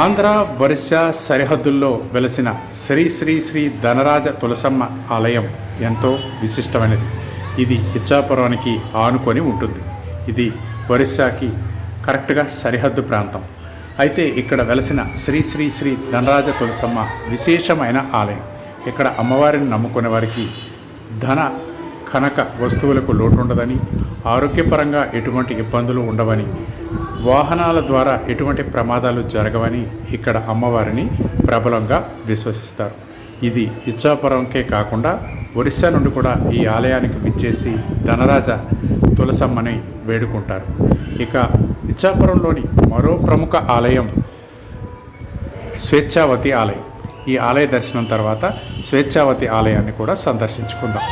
ఆంధ్ర ఒరిస్సా సరిహద్దుల్లో వెలసిన శ్రీ శ్రీ శ్రీ ధనరాజ తులసమ్మ ఆలయం ఎంతో విశిష్టమైనది. ఇది ఇచ్చాపురానికి ఆనుకొని ఉంటుంది. ఇది ఒరిస్సాకి కరెక్ట్గా సరిహద్దు ప్రాంతం. అయితే ఇక్కడ వెలసిన శ్రీ శ్రీ శ్రీ ధనరాజ తులసమ్మ విశేషమైన ఆలయం. ఇక్కడ అమ్మవారిని నమ్ముకునే వారికి ధన కనక వస్తువులకు లోటు ఉండదని, ఆరోగ్యపరంగా ఎటువంటి ఇబ్బందులు ఉండవని, వాహనాల ద్వారా ఎటువంటి ప్రమాదాలు జరగవని ఇక్కడ అమ్మవారిని ప్రబలంగా విశ్వసిస్తారు. ఇది ఇచ్చాపురంకే కాకుండా ఒరిస్సా నుండి కూడా ఈ ఆలయానికి విచ్చేసి ధనరాజ తులసమ్మని వేడుకుంటారు. ఇక ఇచ్చాపురంలోని మరో ప్రముఖ ఆలయం స్వేచ్ఛావతి ఆలయం. ఈ ఆలయ దర్శనం తర్వాత స్వేచ్ఛావతి ఆలయాన్ని కూడా సందర్శించుకుందాం.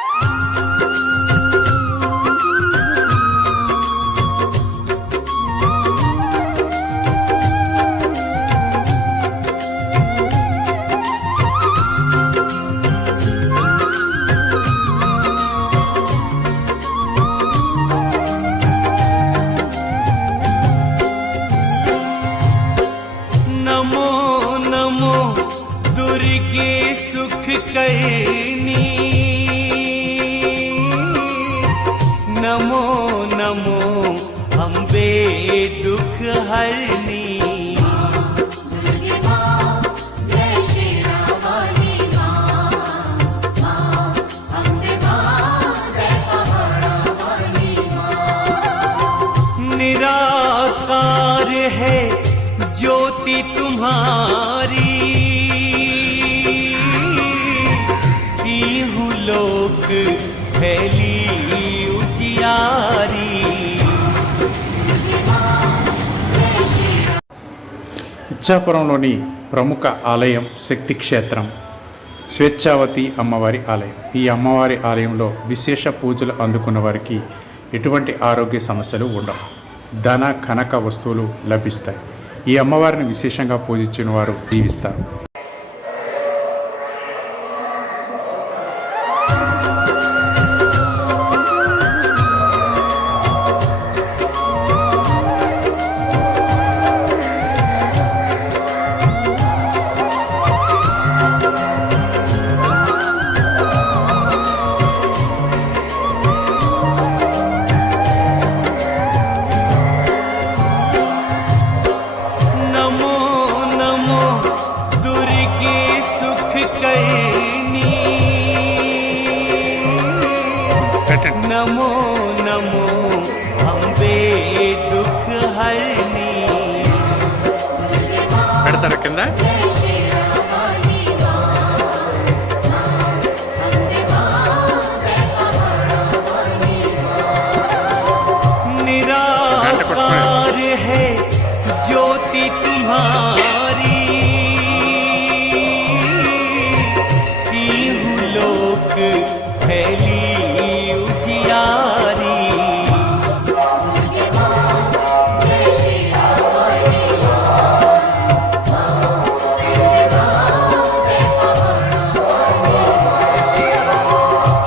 सुख करनी नमो नमो अम्बे दुख हरनी। निराकार है ज्योति तुम्हारी, लोक फैली उजियारी। ఇచ్చాపురంలోని ప్రముఖ ఆలయం శక్తి క్షేత్రం స్వేచ్ఛావతి అమ్మవారి ఆలయం. ఈ అమ్మవారి ఆలయంలో విశేష పూజలు అందుకున్న వారికి ఎటువంటి ఆరోగ్య సమస్యలు ఉండవు. ధన కనక వస్తువులు లభిస్తాయి. ఈ అమ్మవారిని విశేషంగా పూజించిన వారు జీవిస్తారు. नमो नमो अम्बे दुख हरनी। పెడతారా కింద? निराकार है ज्योति तुम्हारी, लोक फैली उजियारी।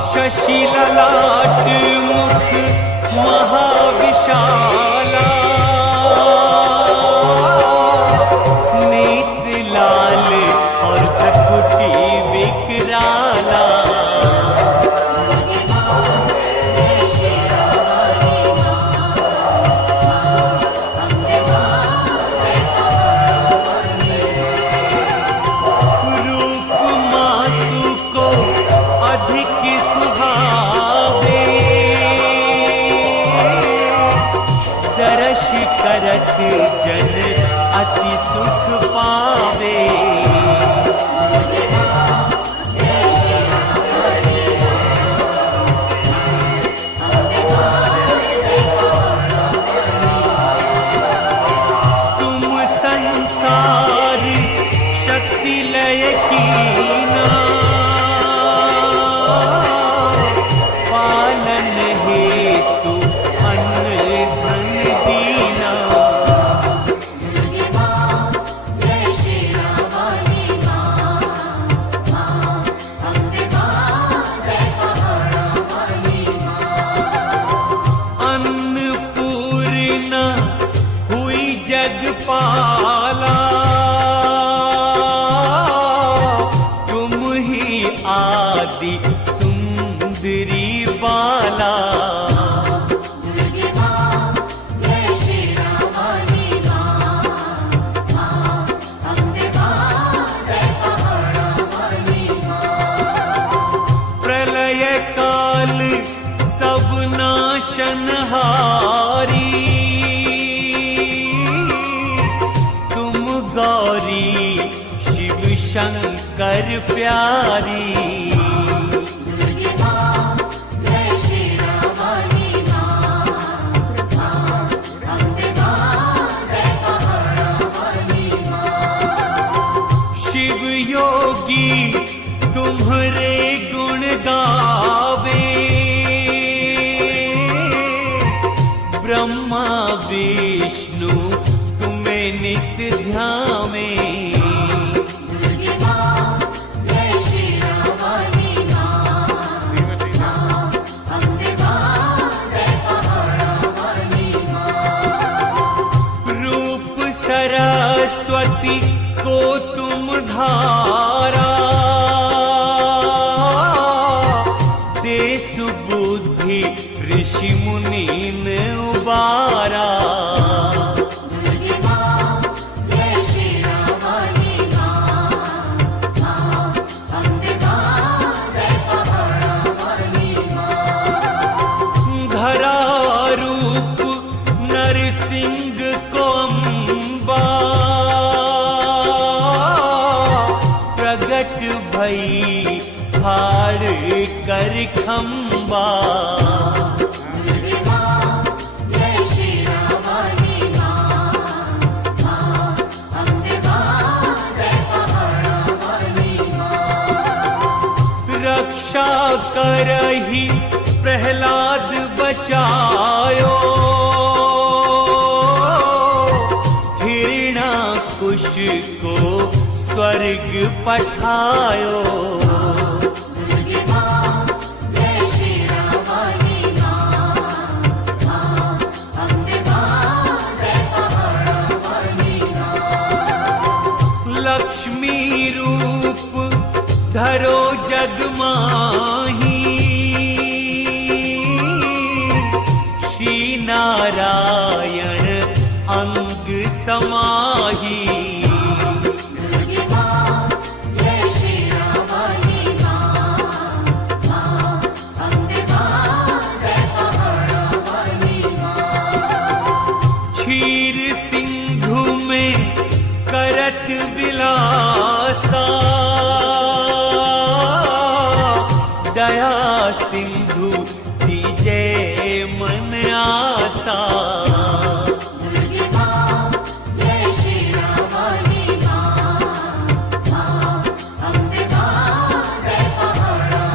शशि ललाट मुख महाविशाला, नेत्र लाल और प्रकृति विकराला। दर्श करत जन अति सुख पावे। तुम संसार शक्ति लय कीना, पालन हेतु अन्न धन दीना। अन्नपूर्णा हुई जगपाला, गौरी शिव शंकर प्यारी। शिव योगी तुम्हारे गुण गावे, ब्रह्मा विष्णु तुम्हें नित्य ध्यावे। रूप सरस्वती को तुम धारा, दे सुबुद्धि ऋषि मुनि ने उबारा। धरा रूप नरसिंह को अम्बा, प्रगट भई फाड़ कर खंबा। रक्षा करहि प्रहलाद बचायो, हिरण्याकुश को स्वर्ग पठायो। लक्ष्मी रूप धरो जग माही, श्री नारायण अंग समाही। क्षीर सिंधु में करत विलासा, दया सिंधु